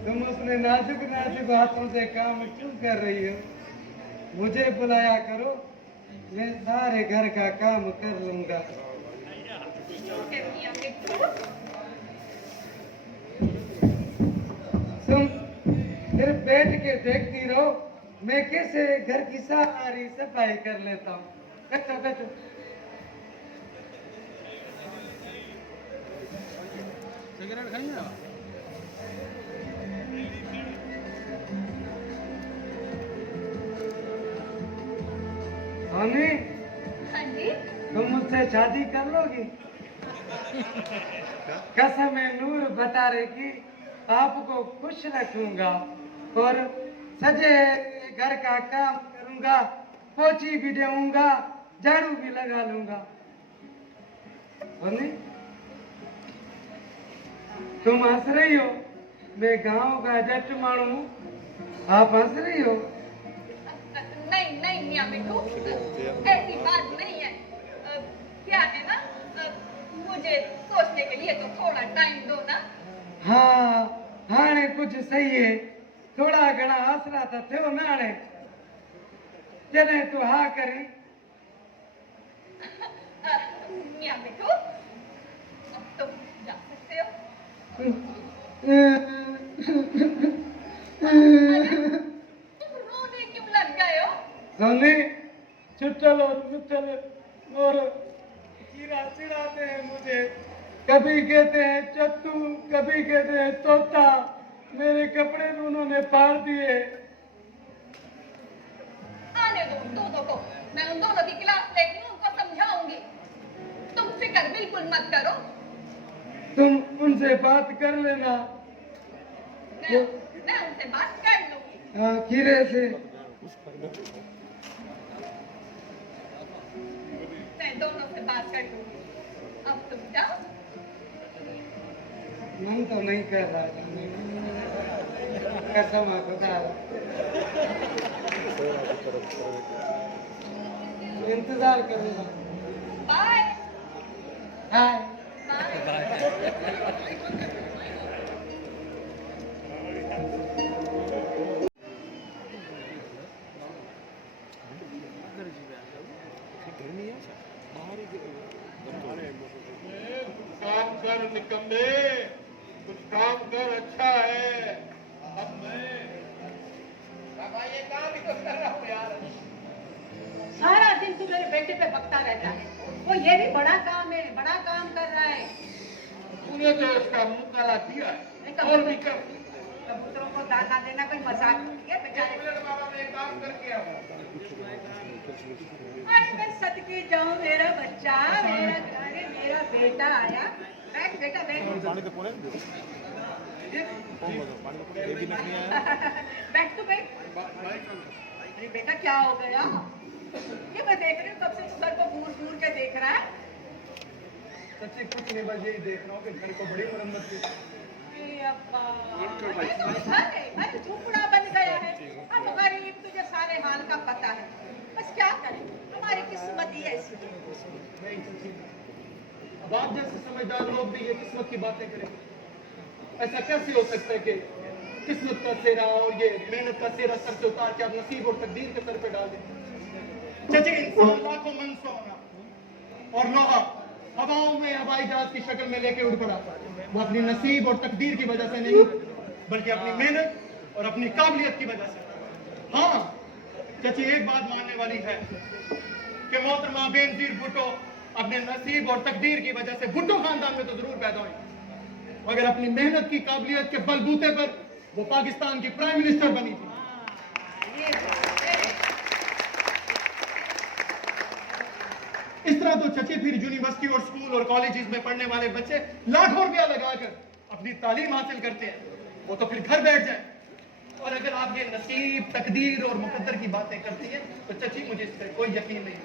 तुम उसने नाजुक नाजुक हाथों से काम क्यों कर रही हो? मुझे बुलाया करो, मैं सारे घर का काम कर लूंगा। तुम सिर्फ बैठ के देखती रहो, मैं कैसे घर की सारी सफाई कर लेता हूँ। बैठो बैठो। सिगरेट खाइए ना। सोनी, हाँ जी। तुम मुझसे शादी कर लोगी? कसम है नूर बटारे की, आपको खुश रखूंगा और सजे घर का काम करूंगा, पोछी भी देऊंगा, झाड़ू भी लगा लूंगा। सोनी, तुम हंस रही हो? मैं गांव का जट मानू हूं, आप हंस रही हो? नहीं नहीं मियाँ मिठू, ऐसी बात नहीं है। क्या है ना, मुझे सोचने के लिए तो थोड़ा टाइम दो ना। हाँ, हाणे कुछ सही है, थोड़ा घना आसरा तो थियो ना हाणे, जॾहिं तूं हा करी। मियाँ मिठू, अब तुम जा सकते हो। अरे रोने क्यों लग गए हो? सोनी, चुटल और मुचल और कीड़ा चिढ़ाते हैं मुझे, कभी कहते हैं चत्तू, कभी कहते हैं तोता, मेरे कपड़े भी उन्होंने फाड़ दिए। आने दो उन दोनों को, मैं उन दोनों की क्लास लेती हूँ, उनको समझाऊंगी। तुम फिक्र बिल्कुल मत करो। तुम उनसे बात कर लेना। मैं उनसे बात कर लूंगी। हाँ, खीरे से। मैं दोनों से बात कर लूंगी। अब तुम जाओ। मन तो नहीं कर रहा, कसम है खुदा, इंतजार करूंगा। Bye hi. बाय। काम कर निकम्मे, कुछ काम कर, अच्छा है। अब मैं ये काम ही तो कर रहा हूँ यार। सारा दिन तू मेरे बेटे पे बकता रहता है, वो ये भी बड़ा काम है, बड़ा काम कर रहा है। तूने तो इसका मुंह काला किया है, और भी कर। कबूतरों को दाना देना कोई मजाक नहीं है बेचारे। बाबा मैं काम करके आऊँ। आज मैं सदके जाऊं, मेरा बच्चा, मेरा अरे मेरा बेटा आया। बैठ बेटा बैठ। पानी तो पूरे बैठ तो बैठ। अरे बेटा क्या हो गया? ये मैं देख रही हूँ कब से सर को घूर घूर के देख रहा है। सच्ची कुछ नहीं, बस यही देख रहा हूँ कि घर को बड़ी मरम्मत की। घर झोपड़ा बन गया है। अब गरीब, तुझे सारे हाल का पता है। बस क्या करें, हमारी किस्मत ही ऐसी है। नहीं सच्ची, अब आप जैसे समझदार लोग भी ये किस्मत की बातें करें। ऐसा कैसे हो सकता है कि किस्मत का सेरा और ये मेहनत का सेरा सर से उतार के आप नसीब और तकदीर के सर पे डाल दें। चाचा इंसान लाखों मन सोना और लोहा हवाओं में हवाई जहाज की शक्ल में लेके उड़ पड़ा, वो अपनी नसीब और तकदीर की वजह से नहीं, बल्कि अपनी मेहनत और अपनी काबिलियत की वजह से। हाँ चाची, एक बात मानने वाली है कि मोहतरमा बेनजीर भुट्टो अपने नसीब और तकदीर की वजह से भुट्टो खानदान में तो जरूर पैदा हुई, मगर अपनी मेहनत की काबिलियत के बलबूते पर वो पाकिस्तान की प्राइम मिनिस्टर बनी थी। इस तरह तो चचे फिर यूनिवर्सिटी और स्कूल और कॉलेजेस में पढ़ने वाले बच्चे लाखों रुपया लगाकर अपनी तालीम हासिल करते हैं, वो तो फिर घर बैठ जाए। और अगर आप ये नसीब, तकदीर और मुकद्दर की बातें करती हैं तो चची मुझे इस पर कोई यकीन नहीं,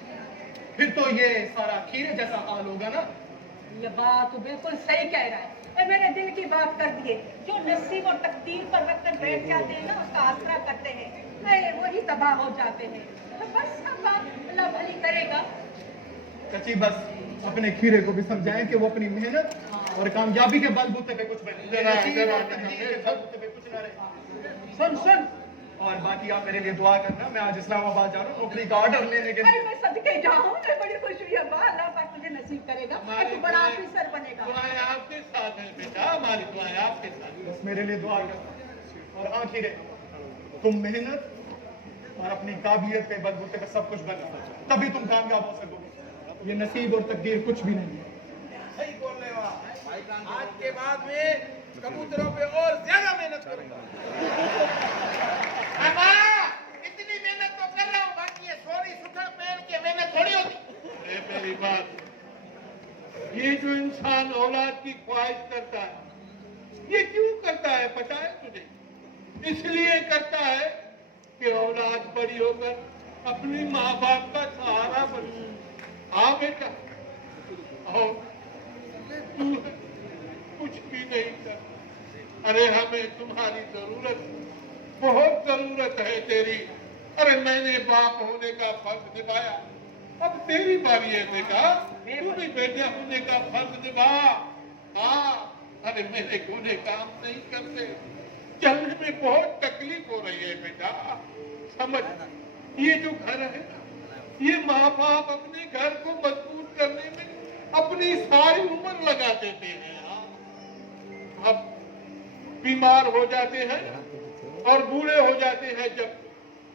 फिर तो ये सारा खीरे जैसा हाल होगा ना। ये बात तो बिल्कुल सही कह रहा है। मेरे दिल की बात कर दिए। जो नसीब और तकदीर पर रखकर बैठ जाते हैं ना, उसका आसरा करते हैं, वही तबाह हो जाते हैं। तो बस अब अल्लाह भली करेगा। चची बस अपने खीरे को भी समझाएं कि वो अपनी मेहनत और कामयाबी के बलबूते पे कुछ बने, नसीब और तकदीर के बलबूते पे कुछ ना रहे। सुन और बाकी आप मेरे लिए दुआ करना। मैं आज इस्लामाबाद जा रहा हूँ नौकरी का ऑर्डर लेने के अरे लिए। मैं सदके जाऊं, मैं बड़ी खुश हुई अब्बा, अल्लाह पाक तुझे नसीब करेगा, तू बड़ा ऑफिसर बनेगा। दुआएं आपके साथ हैं बेटा, हमारी दुआएं आपके साथ। बस मेरे लिए दुआ करना। और आखिर तुम मेहनत और अपनी काबिलियत के बलबूते पे सब कुछ बनना, तभी तुम कामयाब हो सकोगे। ये नसीब और तकदीर कुछ भी नहीं है। सही बोल रहे हो आप। आज के बाद में कबूतरों पे और ज्यादा मेहनत करूंगा। बाबा, इतनी मेहनत तो कर रहा हूँ, बाकी ये सोनी सुथड़ पहन के मेहनत थोड़ी होती। ए मेरी बात, ये जो इंसान औलाद की ख्वाहिश करता है, ये क्यों करता है पता है तुझे? इसलिए करता है कि औलाद बड़ी होकर अपनी माँ बाप का सहारा बने। हाँ बेटा, और तू कुछ भी नहीं कर। अरे हमें तुम्हारी जरूरत, बहुत जरूरत है तेरी। अरे मैंने बाप होने का फर्ज निभाया, अब तेरी बारी है बेटा, तू भी बेटा होने का फर्ज निभा। हाँ, अरे मेरे घोड़े काम नहीं करते, चलने में बहुत तकलीफ हो रही है बेटा। समझ, ये जो घर है ना, ये माँ बाप अपने घर को मजबूत करने में अपनी सारी उम्र लगा देते हैं। अब बीमार हो जाते हैं और बूढ़े हो जाते हैं जब,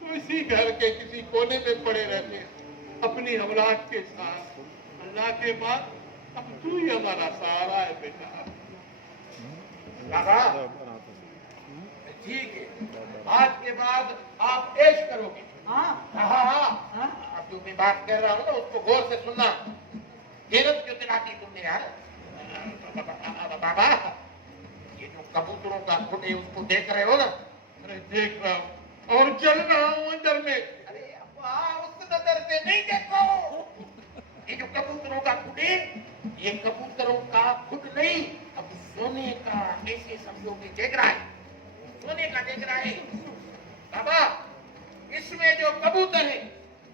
तो इसी घर के किसी कोने में पड़े रहते हैं अपनी औलाद के साथ। अल्लाह के बाद अब तू ही हमारा सहारा है बेटा। बाबा ठीक है, आज के बाद आप ऐश करोगे। हाँ हाँ, अब जो मैं बात कर रहा हूँ ना उसको गौर से सुनना। हैरत क्यों दिलाती तुमने यार? बाबा, ये जो कबूतरों का खुद है उसको देख रहे हो ना? अरे देख रहा हूँ और चल रहा हूँ अंदर में। अरे अब्बा, उस नजर से नहीं देखो। ये जो कबूतरों का खुद है, ये कबूतरों का खुद नहीं, अब सोने का, ऐसे समझो कि देख रहा है, सोने का देख रहा है। बाबा, इसमें जो कबूतर है,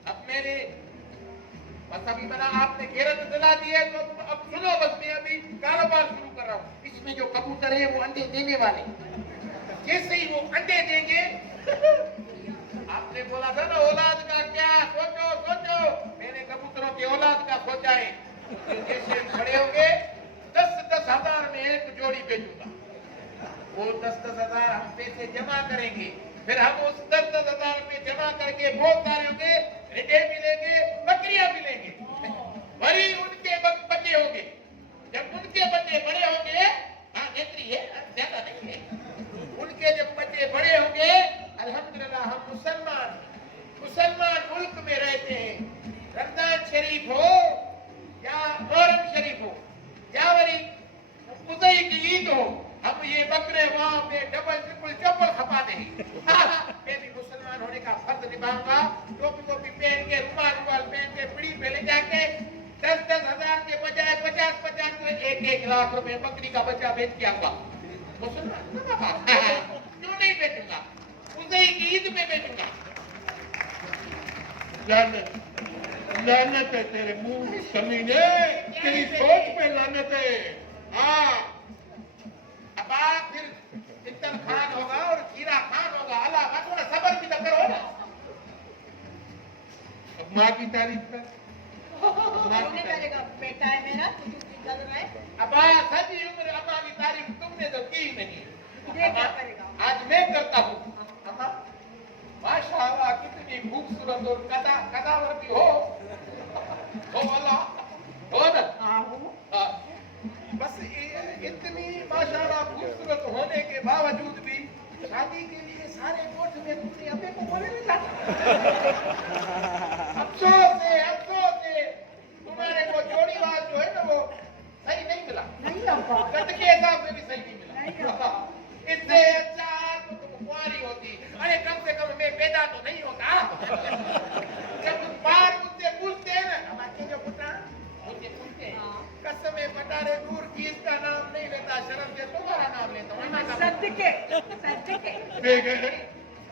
अब मेरे बस अभी बना आपने घेरत दिला दी है, तो अब सुनो, बस मैं अभी कारोबार शुरू कर रहा हूँ। इसमें जो कबूतर है वो अंडे देने वाले, जैसे ही वो अंडे देंगे, आपने बोला था ना औलाद का क्या सोचो सोचो, मैंने कबूतरों की औलाद का सोचा है। जैसे बड़े होंगे 10-10 हजार में एक जोड़ी बेचूंगा। वो 10-10 हजार हम पैसे जमा करेंगे, फिर हम उस 10-10 हजार में जमा करके बहुत सारे होंगे, रिटे मिलेंगे, बकरियां मिलेंगे, वही उनके बच्चे होंगे। जब उनके बच्चे बड़े होंगे, हाँ नेत्री है, ज्यादा नहीं है, उनके जब बच्चे बड़े होंगे, अल्हम्दुलिल्लाह हम मुसलमान मुल्क में रहते हैं। रमजान शरीफ हो या मुहर्रम शरीफ हो या वरी उज़ई की ईद हो, हम ये बकरे वहां में डबल ट्रिपल चौपल खपा देंगे। मैं भी मुसलमान होने का फर्ज निभाऊंगा। टोपी पहन के, रुमाल पहन के, पीढ़ी पे ले जाके 10-10 हजार के बजाय 50-50 को 1-1 लाख रुपए बकरी का बच्चा बेच के आऊंगा। मुसलमान क्यों नहीं बेचूंगा? उज़ई की ईद में बेचूंगा। लानत है तेरे मुंह कमीने, तेरी सोच पे लानत है। हाँ, अब आप फिर चिंतन खान होगा और खीरा खान होगा। अल्लाह थोड़ा सबर भी तो करो ना। अब माँ की तारीफ कर। तूने करेगा, बेटा है मेरा, तुझे कर रहा है। अब सभी उम्र अम्मा की तारीफ तुमने तो की नहीं। ये क्या करेगा? आज मैं करता हूँ। अम्मा, माशाअल्लाह कितनी खूबसूरत और कदावती हो अल्लाह, हो ना? हाँ, बस इतनी माशाअल्लाह खूबसूरत होने के बावजूद भी शादी के लिए सारे गोठ में तुमने अबे को बोले नहीं लाता। अफसोस है तुम्हारे वो जोड़ीवाल जो है ना वो सही नहीं मिला। नहीं अब्बा, कद के हिसाब से भी सही नहीं मिला। इससे अच्छा तो तुम कुंवारी होती। अरे कम से कम मैं पैदा तो नहीं होता। जब तुम बाहर मुझसे पूछते हैं ना, हमारे जो पुत्र मुझसे पूछते हैं, कसम है बटारे दूर की इसका नाम नहीं लेता, शर्म से तुम्हारा नाम लेता हूँ। सदके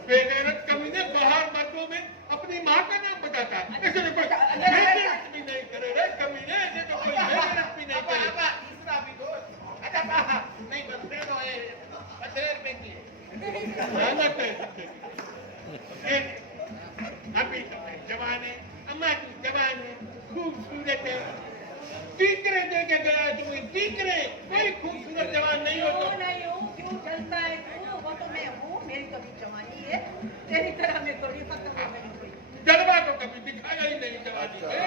बेगैरत कमीने बाहर मर्दों में अपनी माँ का नाम बताता है। ऐसे तो कोई बेगैरत भी नहीं करे रे कमीने, ऐसे तो कोई बेगैरत भी नहीं करे। दूसरा भी दो, दबा नहीं बंदे तो 15 रुपए की मेहनत है अभी तो मैं जवान है अम्मा तू जवान है खूबसूरत है टीकरे दे के गया तुम्हें टीकरे कोई खूबसूरत जवान नहीं हो क्यों नहीं हूँ क्यों जलता है तू वो तो मैं हूँ मेरी कभी जवानी है तेरी तरह मैं थोड़ी खत्म हो गई जलवा तो कभी दिखाया ही नहीं जवानी में